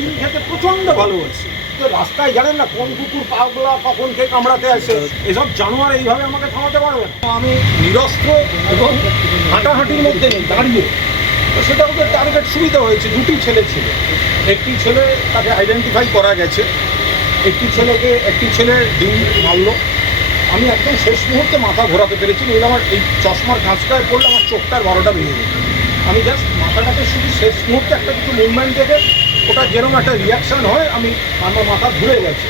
ডিম খেতে প্রচণ্ড ভালোবাসি। তো রাস্তায় জানেন না কোন কুকুর পাগলা কখন কে কামড়াতে আসে, এসব জানোয়ার এইভাবে আমাকে থামাতে পারবে না। আমি নিরস্ত্র এবং হাঁটাহাঁটির মধ্যে নেই, দাঁড়িয়ে। তো সেটা ওদের টার্গেট সুবিধা হয়েছে। দুটি ছেলে ছিল, একটি ছেলে তাকে আইডেন্টিফাই করা গেছে, একটি ছেলে ডিম মারলো। আমি একদম শেষ মুহূর্তে মাথা ঘোরাতে পেরেছি, নইলে আমার এই চশমার কাঁচটায় পড়লে আমার চোখটার 12টা বেজে যেত। আমি জাস্ট মাথাটাকে শুধু শেষ মুহূর্তে একটা কিছু মুভমেন্ট দেখে ওটা যেরকম একটা রিয়াকশন হয়, আমার মাথা ঘুরে গেছে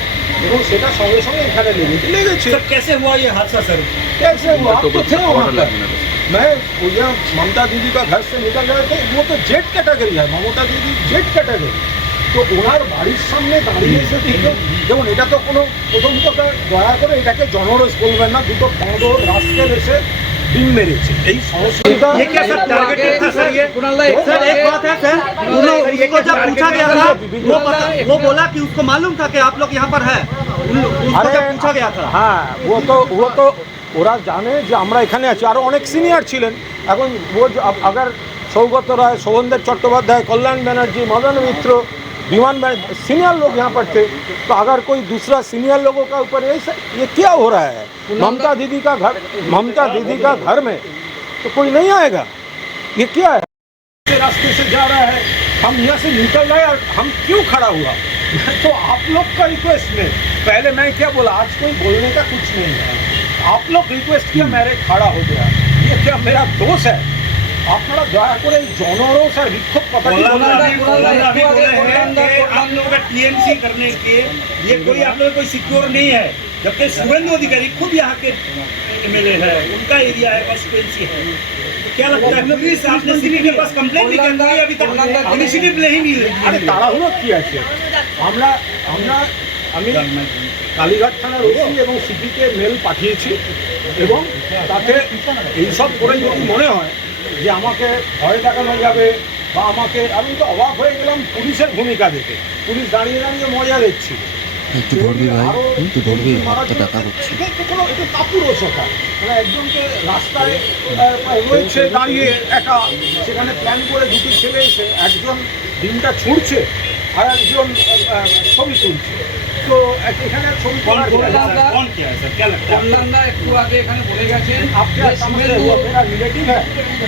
এবং সেটা সঙ্গে সঙ্গে এখানে লেগেছে। कैसे हुआ ये हादसा सर? कैसे हुआ? आप तो थे वहाँ पर। मैं यहाँ ममता दीदी का घर से निकल रहे थे। वो तो जेट कैटेगरी है, ममता दीदी जेट कैटेगरी। তো ওনার বাড়ির সামনে দাঁড়িয়ে এসে যেমন এটা তো কোনো প্রথম কথা দয়া করে এটাকে জনরস বলবেন না। দুটো বাঁদর রাস্তায় এসে ডিম মেরেছে, এই সংস্কৃতিটা। ये क्या सर टारगेटेड था सर? ये सर एक बात है सर, उसको जब पूछा गया था वो बोला कि उसको मालूम था कि आप लोग यहाँ पर है। उसको जब पूछा गया था, হ্যাঁ, ও তো ওরা জানে যে আমরা এখানে আছি। আরও অনেক সিনিয়র ছিলেন। এখন ও আগার সৌগত রায়, শোভনদেব चट्टोपाध्याय, कल्याण बनर्जी, मदन मित्र, विमान सीनियर लोग यहाँ पर थे। तो अगर कोई दूसरा सीनियर लोगों का ऊपर ये क्या हो रहा है? ममता दीदी का घर में तो कोई नहीं आएगा। ये क्या है? रास्ते से जा रहा है, हम यहाँ से निकल रहे हैं और हम क्यों खड़ा हुआ? तो आप लोग का रिक्वेस्ट में पहले मैं क्या बोला, आज कोई बोलने का कुछ नहीं है। आप लोग रिक्वेस्ट किया, मेरे खड़ा हो गया। ये क्या मेरा दोष है? আপনারা দয়া করে এই জনরোষ আর বিক্ষোভ কথাটি अभी बोले हैं कि आप लोगों का टीएमसी करने के ये कोई आप लोगों कोई सिक्योर नहीं है, जबकि शुभेंदु अधिकारी खुद यहाँ के एमएलए है, उनका एरिया है, कॉन्स्टिट्यूएंसी है। तो क्या लगता है पुलिस आपने सिटी के पास कंप्लेंट भी कर दी है, अभी तक इनिशिएटिव नहीं मिल रही? আরে তাড়াহুড়ো কি আছে? আমি কালীঘাট থানার ওসি এবং সিপিকে মেল পাঠিয়েছি এবং তাতে এইসব করে যদি মনে হয় যে আমাকে ভয় দেখানো যাবে বা আমি তো অবাক হয়ে গেলাম পুলিশের ভূমিকা দেখে। পুলিশ দাঁড়িয়ে দাঁড়িয়ে মজা দেখছিল। একটু ধরবি ভাই, একটু ধরবি, হাতটা টাকা করছি। এটা কাপুরুষতা। মানে একজনকে রাস্তায় রয়েছে দাঁড়িয়ে একা, সেখানে প্ল্যান করে দুটি ছেলে এসে একজন ডিমটা ছুঁড়ছে আর একজন ছবি তুলছে। তো এখানে ছবি कौन किया है सर? क्या लगता है? একটু আগে এখানে বলে গেছেন आपके मेरा रिलेटिव है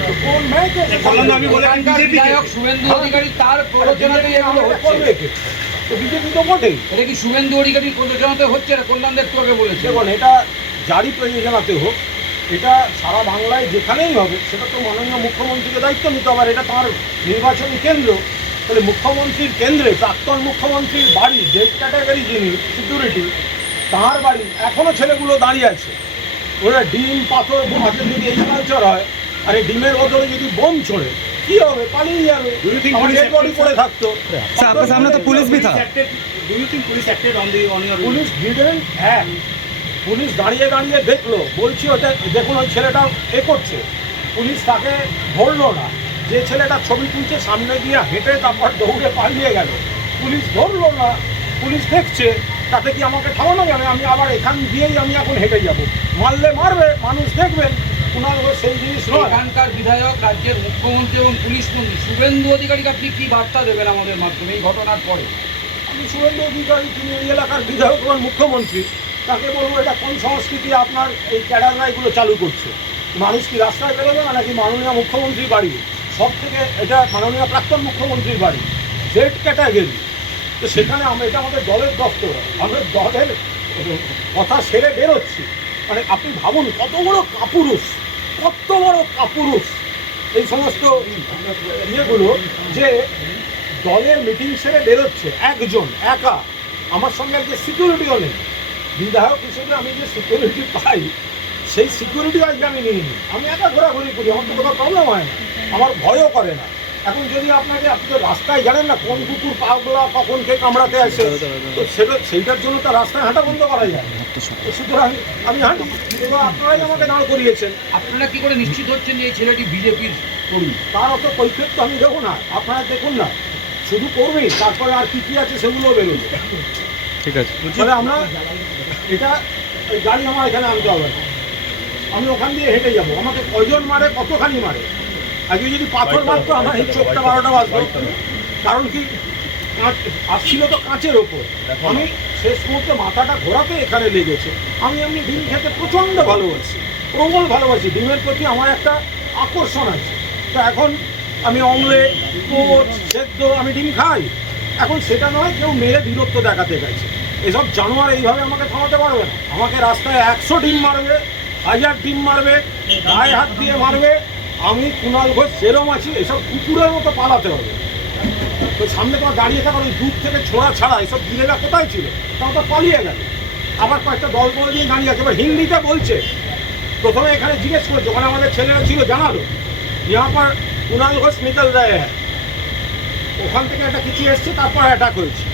तो कौन मैं कैसे कल्याण अभी बोले कि बीजेपी के শুভেন্দু অধিকারী তার প্ররোচনাতেই এগুলো হচ্ছে। তো বিজেপি তো বটেই। এটা কি শুভেন্দু অধিকারীর প্ররোচনাতে হচ্ছে? এটা কল্যাণ একটু আগে বলেছে। দেখুন, এটা জারি প্রয়োজনাতে হোক, এটা সারা বাংলায় যেখানেই হবে সেটা তো মাননীয় মুখ্যমন্ত্রীকে দায়িত্ব নিতে হবে। এটা তাঁর নির্বাচনী কেন্দ্র। তাহলে মুখ্যমন্ত্রীর কেন্দ্রে প্রাক্তন মুখ্যমন্ত্রীর বাড়ি, জেড ক্যাটাগরি যিনি সিকিউরিটি, তাঁর বাড়ি এখনও ছেলেগুলো দাঁড়িয়ে আছে। ওরা ডিম পাথর হাতে যদি এই কালচার হয় আর এই ডিমের বদলে যদি বোম ছোড়ে কি হবে? পালিয়ে যাবে। বডি পড়ে থাকতো। আপনার সামনে তো পুলিশ भी था। Do you think police acted on your police didn't act. Police দাঁড়িয়ে দাঁড়িয়ে দেখলো, বলছি ওটা দেখুন ওই ছেলেটা করছে। পুলিশ তাকে ধরলো না। যে ছেলেটা ছবি তুলছে সামনে দিয়ে হেঁটে তারপর দৌড়ে পালিয়ে গেল। পুলিশ ধরলো না, পুলিশ দেখছে। তাতে কি আমাকে থামানো যাবে? আমি আবার এখান দিয়েই আমি এখন হেঁটে যাব। মারলে মারবে, মানুষ দেখবেন। ওনার সেই জিনিস নয়। এখানকার বিধায়ক, রাজ্যের মুখ্যমন্ত্রী এবং পুলিশ মন্ত্রী শুভেন্দু অধিকারীকে আপনি কি বার্তা দেবেন আমাদের মাধ্যমে এই ঘটনার পরে? আমি শুভেন্দু অধিকারী, তিনি এই এলাকার বিধায়ক এবং মুখ্যমন্ত্রী, তাকে বলবো এটা কোন সংস্কৃতি আপনার এই ক্যাডাররা এগুলো চালু করছে? মানুষ কি রাস্তায় বেরোবে না নাকি মাননীয় মুখ্যমন্ত্রীর বাড়ি? সব থেকে এটা মাননীয় প্রাক্তন মুখ্যমন্ত্রীর বাড়ি, জেড ক্যাটাগরি। তো সেখানে এটা আমাদের দলের দপ্তর। আমরা দলের কথা সেরে বেরোচ্ছি। মানে আপনি ভাবুন কত বড় কাপুরুষ এই সমস্ত ইয়েগুলো, যে দলের মিটিং সেরে বেরোচ্ছে একজন একা। আমার সঙ্গে যে সিকিউরিটিও নেই। বিধায়ক হিসেবে আমি যে সিকিউরিটি পাই সেই সিকিউরিটিও আজকে আমি নিইনি। আমি একা ঘোরাঘুরি করি, আমার তো কোনো প্রবলেম হয় না, আমার ভয়ও করে না। এখন যদি আপনি তো রাস্তায় জানেন না কোন কুকুর পাগলা কখন কে কামড়াতে আসে, তো সেইটার জন্য তো রাস্তায় হাঁটা বন্ধ করা যায়। সুতরাং আমি হাঁটি, আপনারাই আমাকে দাঁড় করিয়েছেন। আপনারা কি করে নিশ্চিত হচ্ছেন যে এই ছেলেটি বিজেপির কর্মী? তার অত কৈফিয়ত তো আমি দেবো না। আপনারা দেখুন না, শুধু কর্মী, তারপরে আর কি আছে সেগুলোও বেরোবে। ঠিক আছে, তাহলে আমরা এটা গাড়ি আমার এখানে আনতে হবে না। আমি ওখান দিয়ে হেঁটে যাবো। আমাকে কয়জন মারে, কতখানি মারে? আজকে যদি পাথর মারতো আমার এই চোখটা 12টা বাজতো। কারণ কি আসছিল তো কাঁচের ওপর, আমি শেষ মুহূর্তে মাথাটা ঘোরাতে এখানে লেগেছে। আমি এমনি ডিম খেতে প্রচণ্ড ভালোবাসি, প্রবল ভালোবাসি, ডিমের প্রতি আমার একটা আকর্ষণ আছে। তো এখন আমি অমলেট, টোস্ট, সেদ্ধ আমি ডিম খাই। এখন সেটা নয় কেউ মেরে বীরত্ব দেখাতে গেছে, এসব জানোয়ার এইভাবে আমাকে থামাতে পারবে না। আমাকে রাস্তায় 100 ডিম মারবে, 1000 ডিম মারবে, গায়ে হাত দিয়ে মারবে, আমি কুণাল ঘোষ সেরম আছি, এসব কুকুরের মতো পালাতে হবে। তো সামনে তোমার দাঁড়িয়ে থাকার ওই দূর থেকে ছোঁড়া ছাড়া এসব গিলেরা কোথায় ছিল, তাও তো পালিয়ে গেল। আবার কয়েকটা দল করে দিয়ে দাঁড়িয়ে আছে, এবার হিন্দিতে বলছে। প্রথমে এখানে জিজ্ঞেস করেছে, ওখানে আমাদের ছেলেরা ছিল, জানালো यहाँ पर কুণাল ঘোষ নিকল রয়ে হ্যাঁ। ওখান থেকে একটা কিছু এসছে, তারপর অ্যাটাক হয়েছে,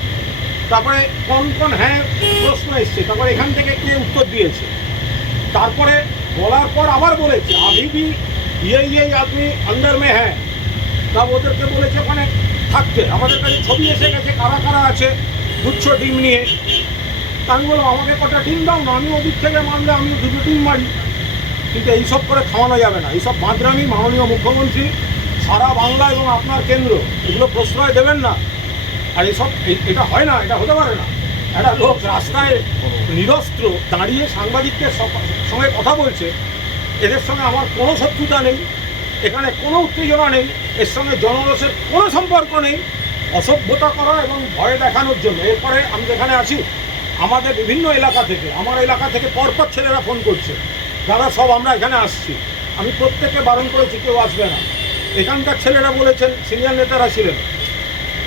তারপরে কোন কোন হ্যাঁ প্রশ্ন এসছে, তারপরে এখান থেকে কে উত্তর দিয়েছে, তারপরে বলার পর আবার বলেছে আমি भी ये आदमी अंदर में है। তা ওদেরকে বলেছে ওখানে থাকতে। আমাদের কাছে ছবি এসে গেছে কারা কারা আছে গুচ্ছ ডিম নিয়ে। তা আমি বললাম আমাকে কটা ডিম দাও না, আমি ওদিক থেকে মারলে আমি 2টো ডিম মারি। কিন্তু এইসব করে থামানো যাবে না, এইসব বাঁদরামি মাননীয় মুখ্যমন্ত্রী সারা বাংলা এবং আপনার কেন্দ্র এগুলো প্রশ্রয় দেবেন না। আর এইসব এটা হয় না, এটা হতে পারে না। একটা লোক রাস্তায় নিরস্ত্র দাঁড়িয়ে সাংবাদিকদের সঙ্গে কথা বলছে, এদের সঙ্গে আমার কোনো শত্রুতা নেই, এখানে কোনো উত্তেজনা নেই, এর সঙ্গে জনরসের কোনো সম্পর্ক নেই। অসভ্যতা করা এবং ভয় দেখানোর জন্য। এরপরে আমি যেখানে আছি আমাদের বিভিন্ন এলাকা থেকে, আমার এলাকা থেকে পরপর ছেলেরা ফোন করছে, দাদা সব আমরা এখানে আসছি। আমি প্রত্যেককে বারণ করেছি কেউ আসবে না। এখানকার ছেলেরা বলেছেন, সিনিয়র নেতারা ছিলেন,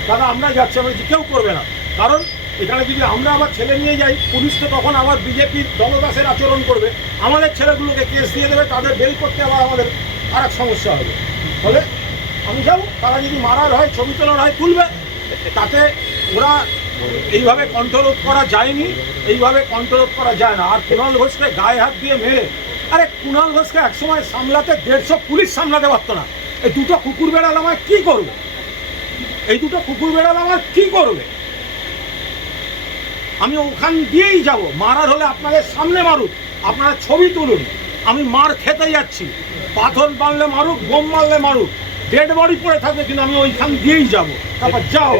দাদা আমরা যাচ্ছি। আমি বলছি কেউ করবে না, কারণ এখানে যদি আমরা আবার ছেলে নিয়ে যাই, পুলিশ তো তখন আবার বিজেপির দলদাসের আচরণ করবে, আমাদের ছেলেগুলোকে কেস দিয়ে দেবে, তাদের বেল করতে আবার আমাদের আর এক সমস্যা হবে। ফলে আমি যাবো, তারা যদি মারার হয়, ছবি তোলার হয় তুলবে, তাতে ওরা এইভাবে কণ্ঠরোধ করা যায়নি, এইভাবে কণ্ঠরোধ করা যায় না। আর কুণাল ঘোষকে গায়ে হাত দিয়ে মেরে, আরে কুণাল ঘোষকে একসময় সামলাতে 150 পুলিশ সামলাতে পারতো না। এই দুটো কুকুর বেড়াল আমায় কী করবে, এই দুটো কুকুর বেড়াল আমার কী করবে? আমি ওখান দিয়েই যাব, মারার হলে আপনাদের সামনে মারুক, আপনারা ছবি তুলুন, আমি মার খেতে যাচ্ছি, পাথর মারলে মারুক, বোম মারলে মারুক, ডেড বডি পড়ে থাকবে, কিন্তু আমি ওইখান দিয়েই যাব, তারপর যাও।